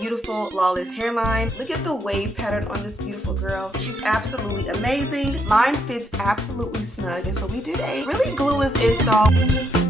beautiful, flawless hairline. Look at the wave pattern on this beautiful girl. She's absolutely amazing. Mine fits absolutely snug, and so we did a really glueless install.